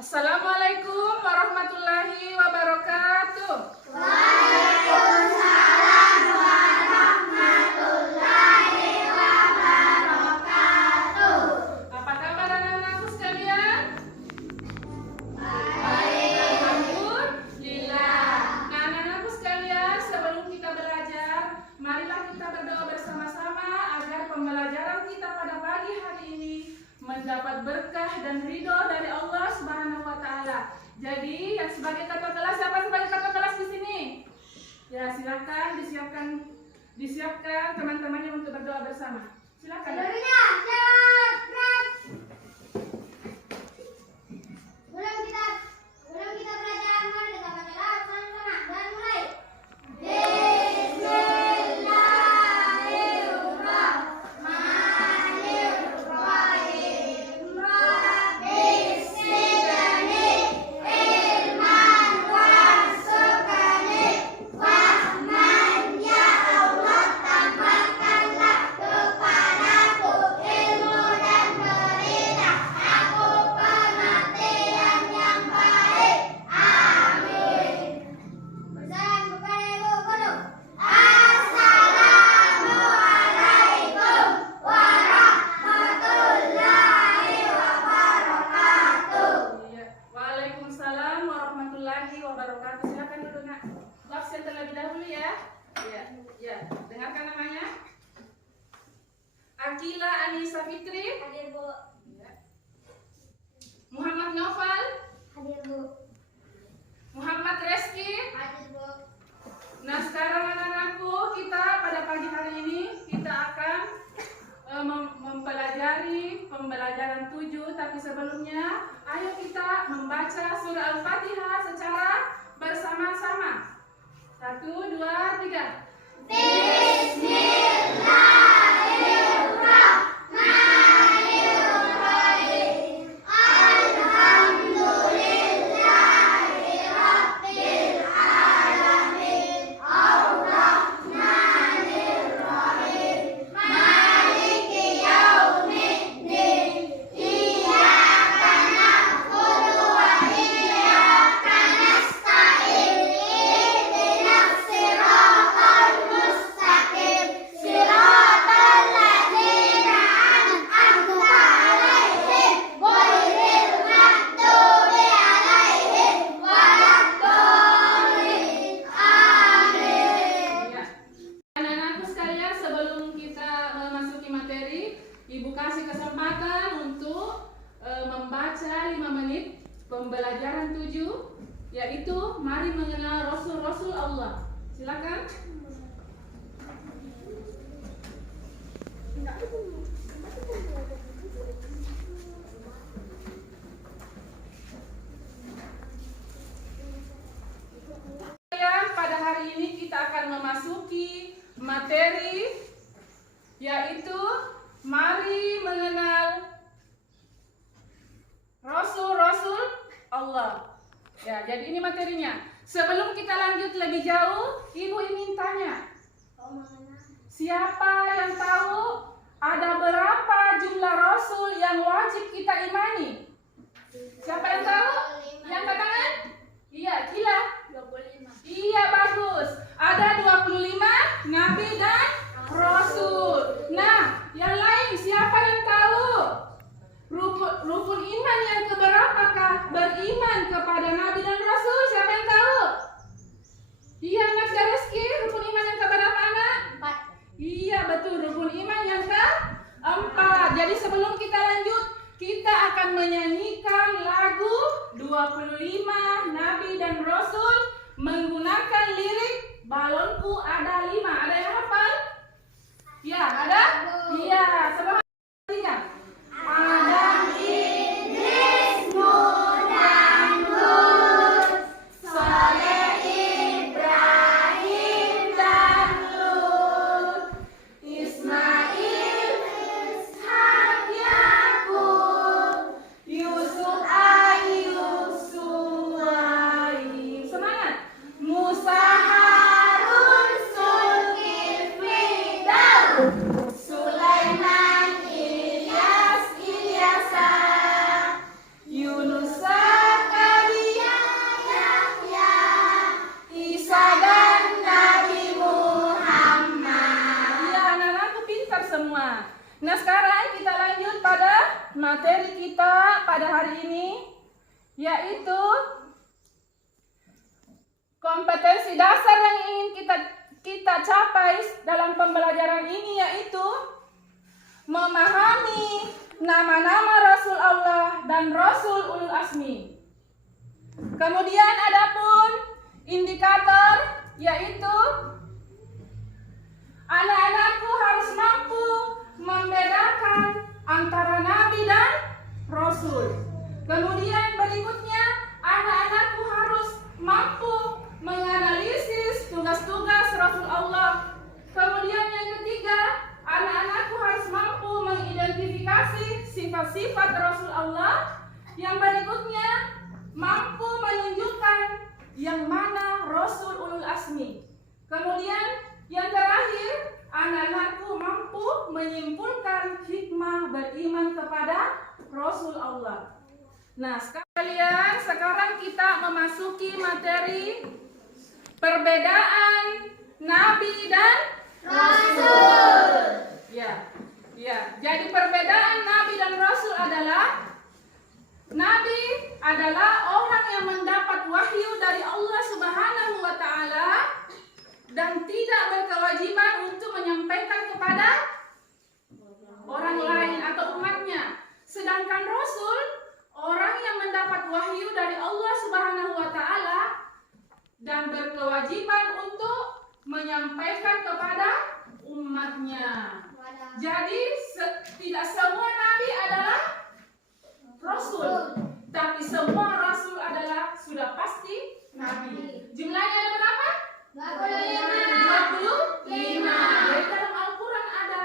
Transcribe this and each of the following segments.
Assalamualaikum warahmatullahi wabarakatuh. Waalaikumsalam warahmatullahi wabarakatuh. Apa kabar anak-anakku sekalian? Baik. Alhamdulillah. Nah, anak-anakku sekalian, sebelum kita belajar, marilah kita berdoa bersama-sama agar pembelajaran kita pada pagi hari ini mendapat berkah dan ridho dari Allah Subhanahu wa taala. Jadi, yang sebagai kakak kelas, siapa sebagai kakak kelas di sini? Ya, silakan disiapkan teman-temannya untuk berdoa bersama. Silakan. Seluruhnya siap, gerak. Sebelum kita belajar, mari kita baca doa bersama-sama dan mulai. Waalaikumsalam warahmatullahi wabarakatuh. Silakan duduk, Nak. Absen terlebih dahulu ya. Ya. Dengarkan namanya. Akila Anissa Fitri. Hadir, Bu. Muhammad Noval. Hadir, Bu. Muhammad Reski. Hadir, Bu. Nah, sekarang anak-anakku, kita pada pagi hari ini kita akan mempelajari pembelajaran 7, tapi sebelumnya ayo kita membaca surah Al-Fatihah secara bersama-sama. 1, 2, 3. Bismillahirrahmanirrahim. Alhamdulillahirabbil alamin. Arrahmanirrahim. Maliki yaumiddin. Iyyaka na'budu wa iyyaka nasta'in. Ihdinas siratal mustaqim. Siratal ladzina an'amta 'alaihim ghairil maghdubi 'alaihim waladdallin. Amin. Ya. Anak-anakku sekalian, sebelum kita memasuki materi, Ibu kasih kesempatan untuk membaca 5 menit pembelajaran 7, yaitu mari mengenal Rasul-Rasul Allah. Silakan. Pada hari ini kita akan memasuki materi, yaitu mari mengenal Rasul-Rasul Allah. Ya, jadi ini materinya. Sebelum kita lanjut lebih jauh, Ibu ingin tanya, siapa yang tahu ada berapa jumlah Rasul yang wajib kita imani? Siapa yang tahu? Yang angkat tangan? Iya, Kila. 25. Iya, bagus. Ada 25 nabi dan rasul. Nah, yang lain siapa yang tahu? Rukun iman yang keberapakah beriman kepada nabi dan rasul? Siapa yang tahu? Iya, Mas Reski, rukun iman yang keberapa, anak? 4. Iya, betul, rukun iman yang keempat. Jadi sebelum kita lanjut, kita akan menyanyikan lagu 25 nabi dan rasul menggunakan lirik Balonku Ada 5. Ada yang hafal? Ya, ada? Iya, semua ingat. Adam, Idris, Nuh dan Hud, Saleh, Ibrahim dan Lut, Ismail, Ishak, Yakub, Yusuf, Ayub, Suhaib. semangat. Musa, Harun, Zulkifli, Daud, Sulaiman. Nah, sekarang kita lanjut pada materi kita pada hari ini, yaitu kompetensi dasar yang ingin kita capai dalam pembelajaran ini, yaitu memahami nama-nama Rasul Allah dan Rasul Ulul Azmi. Kemudian adapun indikator, yaitu anak-anakku harus mampu membedakan antara nabi dan rasul. Kemudian berikutnya, anak-anakku harus mampu menganalisis tugas-tugas Rasul Allah. Kemudian yang ketiga, anak-anakku harus mampu mengidentifikasi sifat-sifat Rasul Allah. Yang berikutnya, mampu menunjukkan yang mana Rasul Ulul Azmi. Kemudian yang terakhir, anak-anakku mampu menyimpulkan hikmah beriman kepada Rasul Allah. Nah, sekalian, sekarang kita memasuki materi perbedaan Nabi dan Rasul. Ya. Jadi perbedaan Nabi dan Rasul adalah, Nabi adalah orang yang mendapat wahyu dari Allah Subhanahu wa Ta'ala dan tidak berkewajiban untuk menyampaikan kepada orang lain atau umatnya. Sedangkan Rasul, orang yang mendapat wahyu dari Allah Subhanahu wa Ta'ala dan berkewajiban untuk menyampaikan kepada umatnya. Jadi tidak semua nabi adalah rasul, tapi semua rasul adalah sudah pasti nabi. Jumlahnya ada berapa? 25. Jadi dalam Al-Quran ada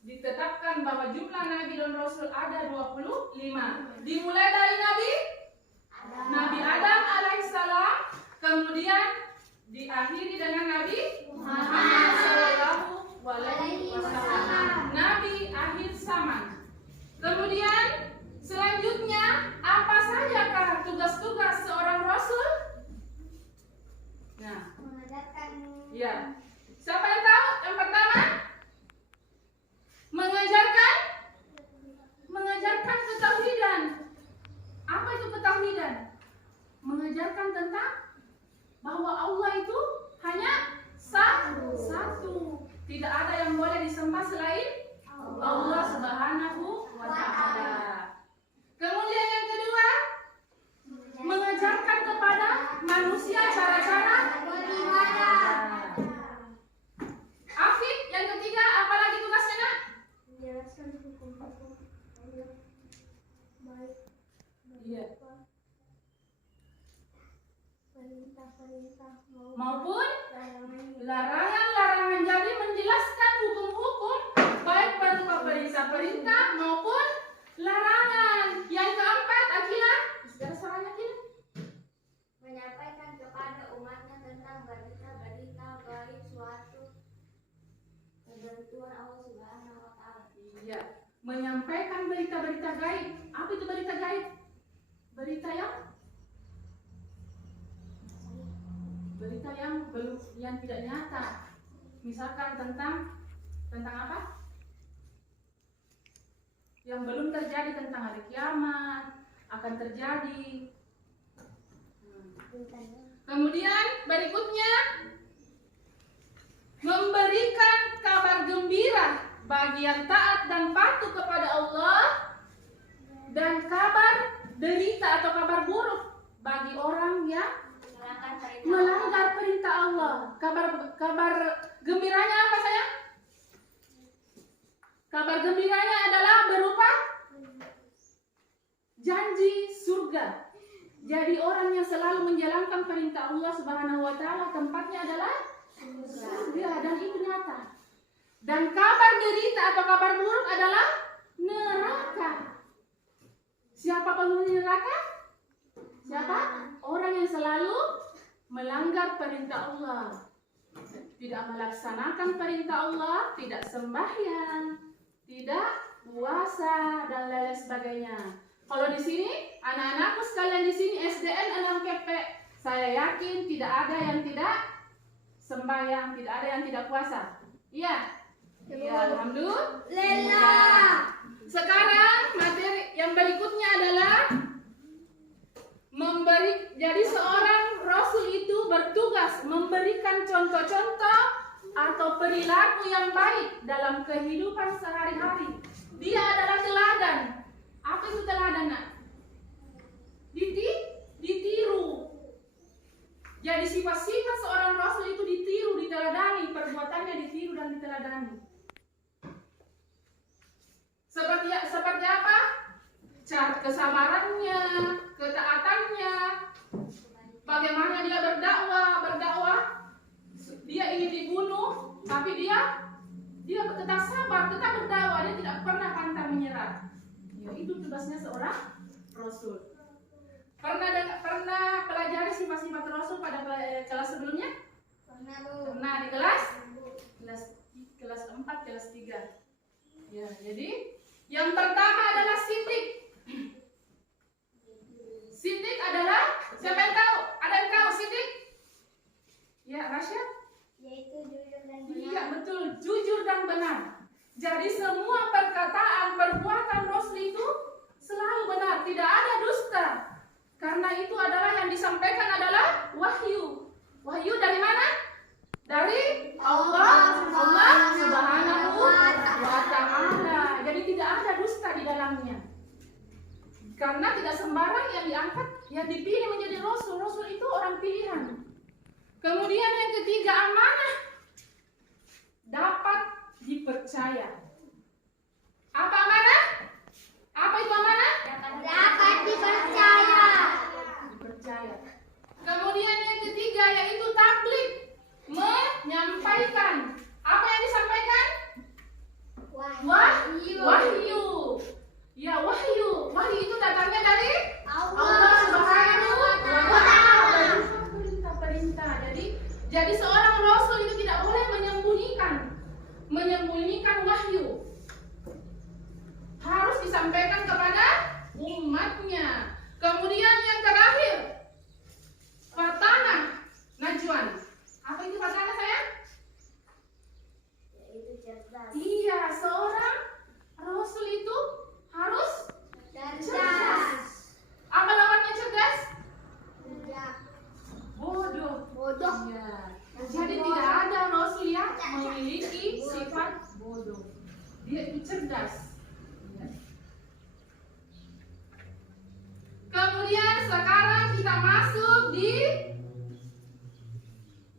ditetapkan bahwa jumlah nabi dan rasul ada 25. Dimulai dari Nabi Adam alaihissalam, kemudian diakhiri dengan Nabi Muhammad sallallahu alaihi wasallam, nabi akhir zaman. Kemudian selanjutnya, apa sajakah tugas-tugas seorang rasul? Nah, ya. Siapa yang tahu? Yang pertama, mengajarkan ketauhidan. Apa itu ketauhidan? Mengajarkan tentang bahwa Allah itu hanya satu. Tidak ada yang boleh disembah selain Allah Subhanahu wa Ta'ala. Kemudian yang kedua, mengajarkan kepada manusia cara-cara beribadah. Afif, yang ketiga, apalagi tugasnya, Nak? Menjelaskan hukum-hukum Allah baik. Iya. Perintah-perintah Maupun larangan-larangan. Jadi menjelaskan hukum-hukum baik berupa perintah-perintah maupun larangan. Yang keempat, Akila, sudah sarannya Akila? menyampaikan kepada umatnya tentang berita-berita baik suatu ketentuan Allah Subhanahu wa Ta'ala. Iya, menyampaikan berita-berita gaib. Apa itu berita gaib? Berita yang tidak nyata. Misalkan tentang apa? Yang belum terjadi, tentang hari kiamat akan terjadi. Kemudian berikutnya, memberikan kabar gembira bagi yang taat dan patuh kepada Allah, dan kabar derita atau kabar buruk bagi orang yang melanggar perintah Allah. Kabar gembiranya apa, sayang? Kabar gembiranya adalah berupa janji surga. Jadi orang yang selalu menjalankan perintah Allah Subhanahu wa Ta'ala, tempatnya adalah surga, dan itu nyata. Dan kabar derita atau kabar buruk adalah neraka. Siapa penghuni neraka? Siapa? Orang yang selalu melanggar perintah Allah, tidak melaksanakan perintah Allah, tidak sembahyang, tidak puasa, dan lain sebagainya. Kalau di sini, anak-anakku sekalian di sini SDN 6 KP, saya yakin tidak ada yang tidak sembahyang, tidak ada yang tidak puasa. Iya. Ya, alhamdulillah. atau perilaku yang baik dalam kehidupan sehari-hari. Dia adalah teladan. Apa itu teladan, nak? Ditiru. Jadi sifat-sifat seorang rasul itu ditiru, diteladani, perbuatannya ditiru dan diteladani. Seperti apa? Cara kesabarannya, ketaatannya, bagaimana dia berdakwah. Dia ingin dibunuh, tapi dia tetap sabar, tetap berdakwah, dia tidak pernah pantang menyerah. Ya, itu tugasnya seorang rasul. Pernah pelajari sifat-sifat rasul pada kelas sebelumnya? Pernah, Bu. Pernah di kelas 4, kelas 3. Ya, jadi yang pertama adalah sidik. Sidik adalah, siapa yang tahu? Ada yang tahu sidik? Ya, Rasya? Yaitu jujur dan benar. Iya, betul, jujur dan benar. Jadi semua perkataan, perbuatan Rasul itu selalu benar, tidak ada dusta. Karena itu adalah yang disampaikan adalah wahyu. Wahyu dari mana? Dari Allah Subhanahu wa Ta'ala. Jadi tidak ada dusta di dalamnya. Karena tidak sembarang yang diangkat, yang dipilih menjadi Rasul. Rasul itu orang pilihan. Kemudian yang ketiga, amanah. Dapat dipercaya. Apa amanah? Apa itu amanah? Dapat dipercaya. Dipercaya. Kemudian yang ketiga yaitu tabligh, menyampaikan. Apa yang disampaikan? Wahyu. Ya, wahyu. Wahyu itu datangnya dari Allah Subhanahu wa Ta'ala. Perintah. Jadi seorang rasul itu tidak boleh menyembunyikan wahyu. Harus disampaikan kepada umatnya. Kemudian yang terakhir, fatanah najwan. Apa itu fatanah, sayang? Yaitu cerdas. Iya, seorang rasul itu harus cerdas. Apa lawannya cerdas? Bijak. Bodoh. Iya. Jadi tidak ada rasul yang memiliki sifat bodoh. Dia itu cerdas. Ya. Kemudian sekarang kita masuk di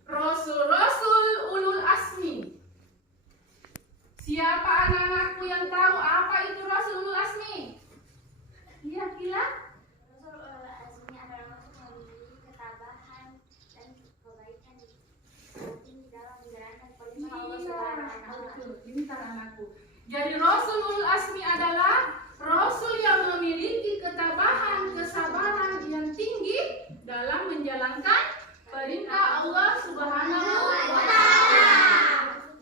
Rasul-Rasul Ulul Asmi. Siapa anak-anakku yang tahu apa itu Rasul Ulul Asmi? Iya, Kila? Rasul Azmi adalah rasul memiliki ketabahan dan kebaikan di dalam menjalankan perintah Allah Subhanahu wa Ta'ala. Pintar anakku. Jadi Rasul Ulul Asmi adalah Rasul yang memiliki ketabahan, kesabaran yang tinggi dalam menjalankan perintah Allah Subhanahu wa Ta'ala.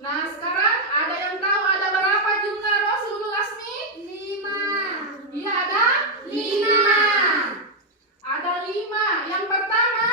Nah, sekarang ada yang tahu ada berapa jumlah Rasul Ulul Asmi? 5. Iya, ada 5. Ada 5. Yang pertama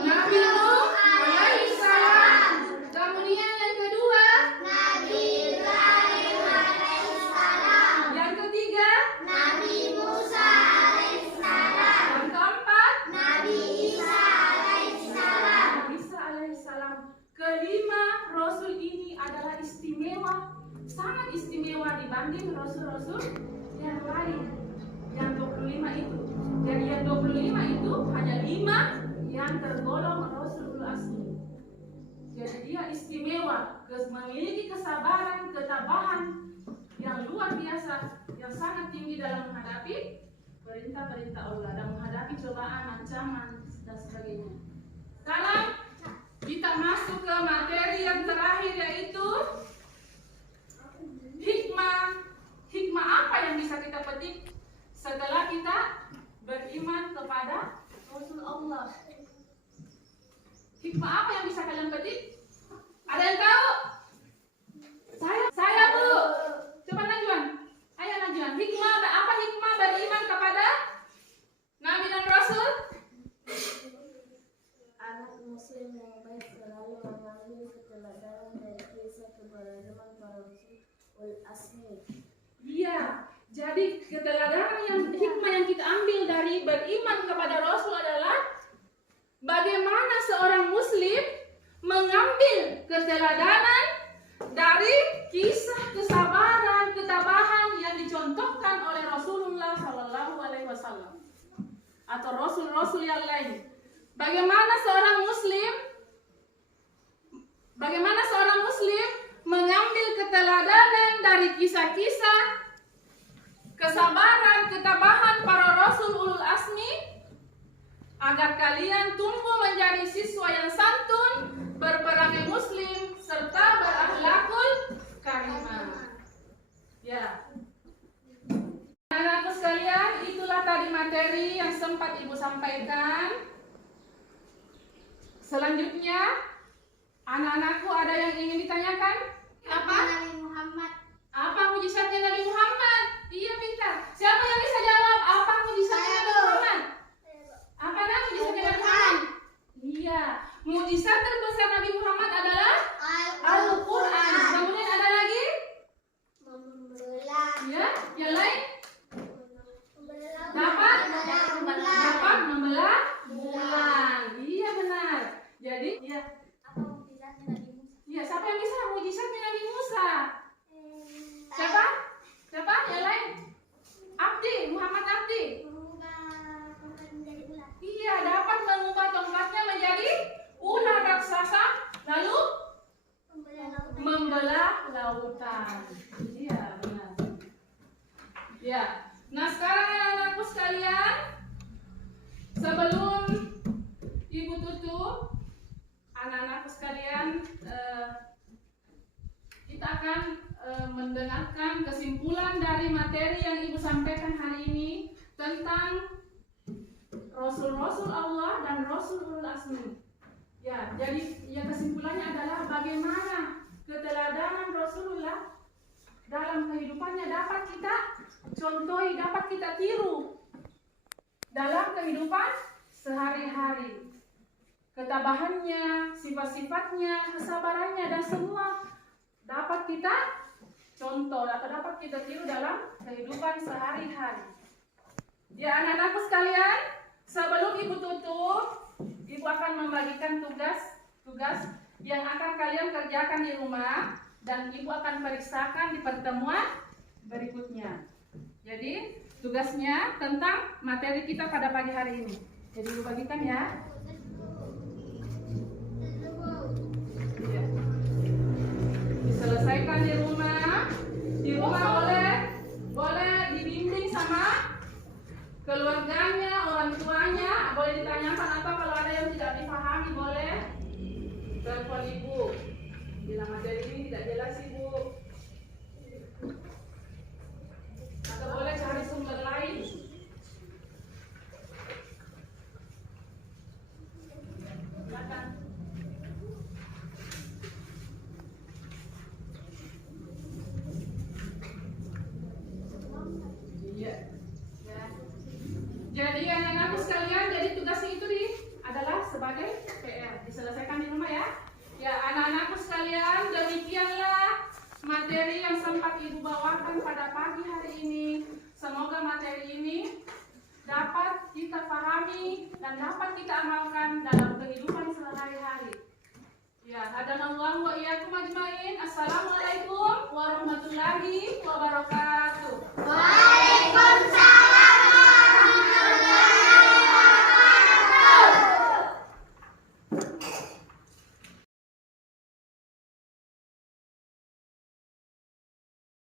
Nabi Nuh alaihissalam. Kemudian yang kedua, Nabi Ibrahim alaihissalam. yang ketiga, Nabi Musa alaihissalam. yang keempat, Nabi Isa alaihissalam. Isa alaihissalam. Kelima Rasul ini adalah istimewa, sangat istimewa dibanding Rasul-Rasul yang lain. Yang 25 itu. Jadi yang 25 itu hanya 5 yang tergolong Rasulul Asmi. Jadi dia istimewa, memiliki kesabaran, ketabahan yang luar biasa, yang sangat tinggi dalam menghadapi perintah-perintah Allah dan menghadapi cobaan, ancaman dan sebagainya. Sekarang kita masuk ke materi yang terakhir yaitu hikmah. Hikmah apa yang bisa kita petik setelah kita beriman kepada Rasul Allah? Hikmah apa yang bisa kalian petik? Ada yang tahu? Saya Bu. Coba Najwan. Ayo Najwan. Hikmah apa hikmah beriman kepada Nabi dan Rasul? Anak muslim yang baik selalu mengambil keteladanan dari kisah keberagaman para Rasul Asmi. Iya. Jadi keteladanan yang hikmah yang kita ambil dari beriman kepada Rasul adalah bagaimana seorang muslim mengambil keteladanan dari kisah kesabaran, ketabahan yang dicontohkan oleh Rasulullah Shallallahu Alaihi Wasallam atau rasul-rasul yang lain. Bagaimana seorang muslim mengambil keteladanan dari kisah-kisah kesabaran, ketabahan para rasul ulul asmi, agar kalian tumbuh menjadi siswa yang santun, berperangai muslim, serta berakhlakul karimah. Ya, anak-anakku sekalian, itulah tadi materi yang sempat Ibu sampaikan. Selanjutnya, anak-anakku ada yang ingin ditanyakan? Apa? Nabi Muhammad. Apa mujizatnya Nabi Muhammad? Iya, pintar. Siapa yang bisa jawab? Apa mujizatnya Nabi Muhammad? Apa nama mujizatnya Nabi Muhammad? Iya, mujizat terbesar Nabi Muhammad adalah Al-Quran. Kemudian ada lagi? Membelah. Ya, yang lain? Dapat Membelah bulan. Iya, benar. Jadi, ya. Apa mujizatnya Nabi Musa? Iya, siapa yang bisa mujizatnya Nabi Musa? Siapa? Yang lain? Abdi, Muhammad Abdi. Mengubah tongkat menjadi ular. Iya, dapat mengubah tongkatnya menjadi ular raksasa, lalu membelah lautan. Iya, benar. Ya. Nah, sekarang anak-anakku sekalian, sebelum Ibu tutup, anak-anakku sekalian, kita akan mendengarkan kesimpulan dari materi yang Ibu sampaikan hari ini tentang Rasul-Rasul Allah dan Rasul ulul asmi. Ya, jadi kesimpulannya adalah bagaimana keteladanan Rasulullah dalam kehidupannya dapat kita contohi, dapat kita tiru dalam kehidupan sehari-hari. Ketabahannya, sifat-sifatnya, kesabarannya, dan semua dapat kita contoh atau dapat kita tiru dalam kehidupan sehari-hari. Ya, anak-anakku sekalian, sebelum Ibu tutup, Ibu akan membagikan tugas yang akan kalian kerjakan di rumah dan Ibu akan periksakan di pertemuan berikutnya. Jadi, tugasnya tentang materi kita pada pagi hari ini. Jadi Ibu bagikan ya. Ya. Diselesaikan di rumah. Di rumah boleh dibimbing sama keluarganya, orang tuanya, boleh ditanyakan apa kalau ada yang tidak dipahami, boleh telepon Ibu. Bila materi ini tidak jelas Ibu, atau boleh cari sumber lain. Silakan. Iya. Ya. Jadi anak-anakku sekalian, jadi tugasnya itu adalah sebagai PR, diselesaikan di rumah ya. Ya, anak-anakku sekalian, demikianlah materi yang sempat Ibu bawakan pada pagi hari ini. Semoga materi ini dapat kita pahami dan dapat kita amalkan dalam kehidupan sehari-hari. Ya, hadanallahu wa iyyakum ajmain. Assalamualaikum